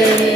Yeah.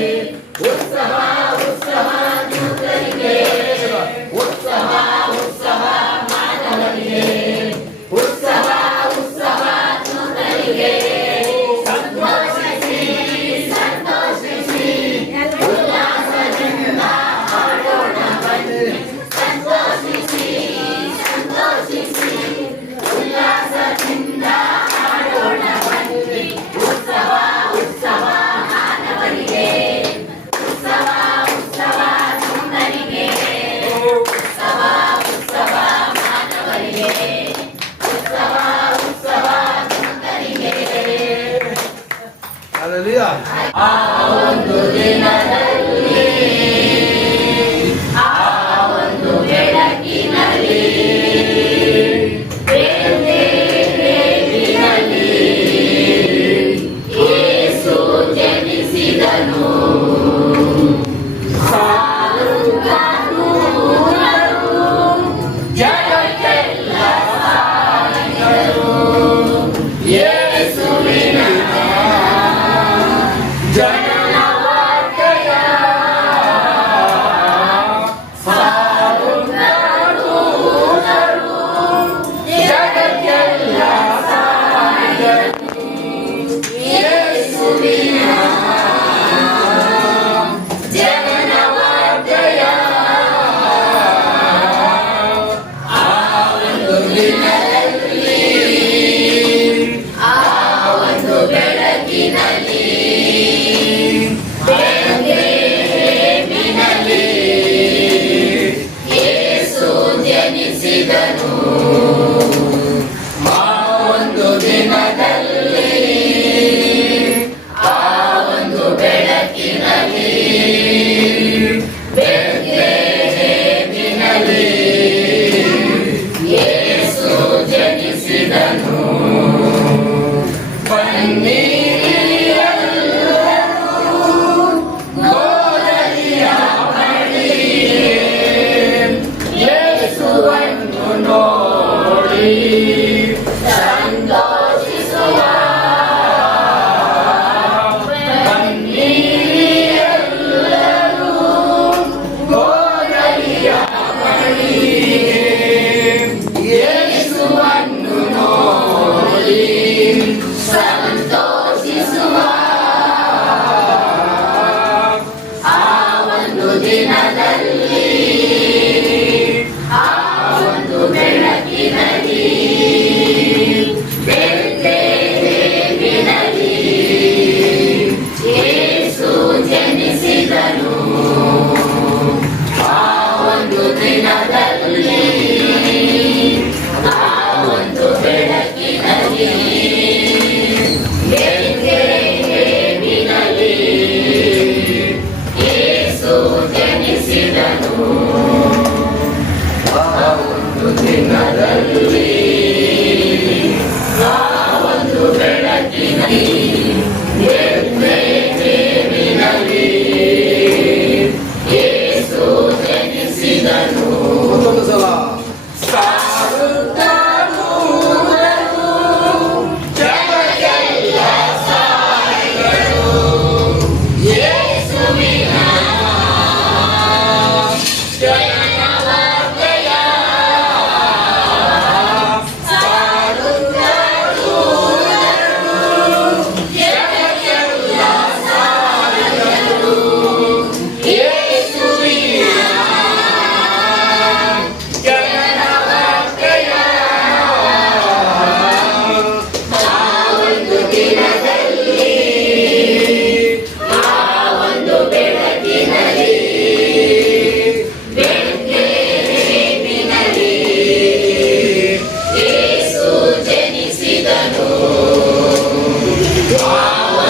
అవును దినదా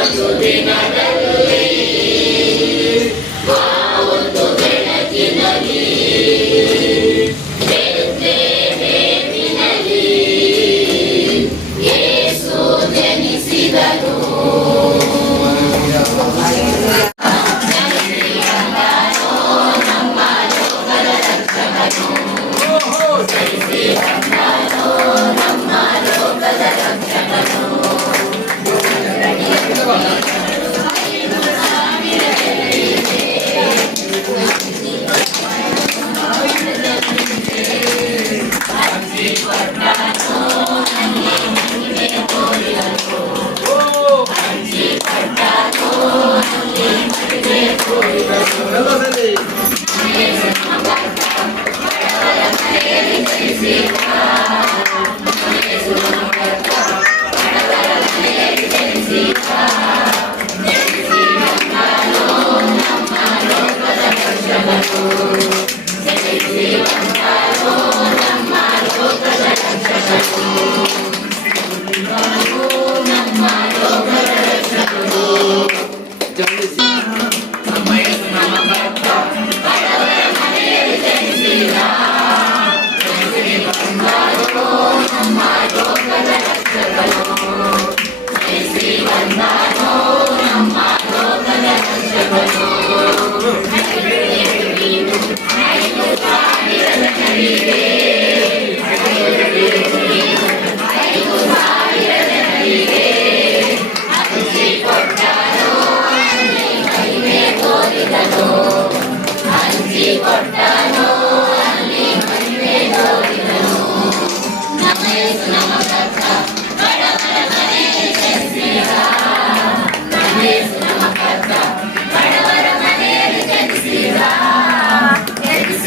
ಎಲ್ಲದಲ್ಲಿ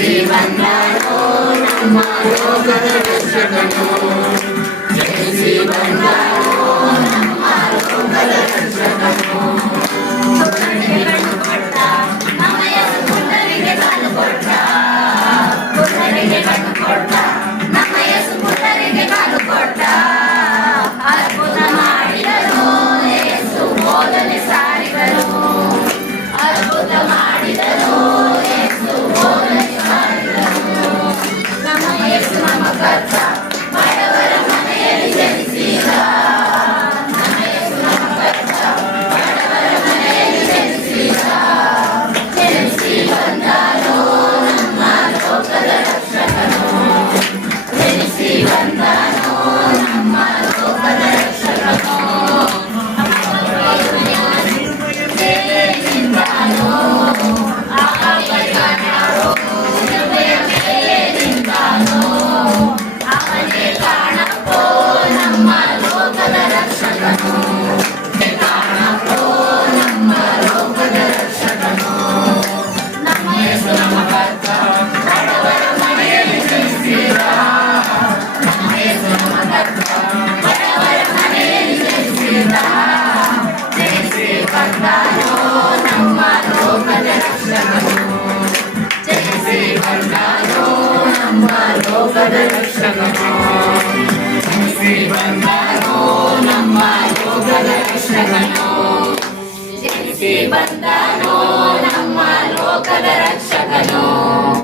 జీవన్నాడో నమ్మాడో గదరక్షకను ಬಂದನೋ ನಮ್ಮ ಲೋಕದ ರಕ್ಷಕನೋ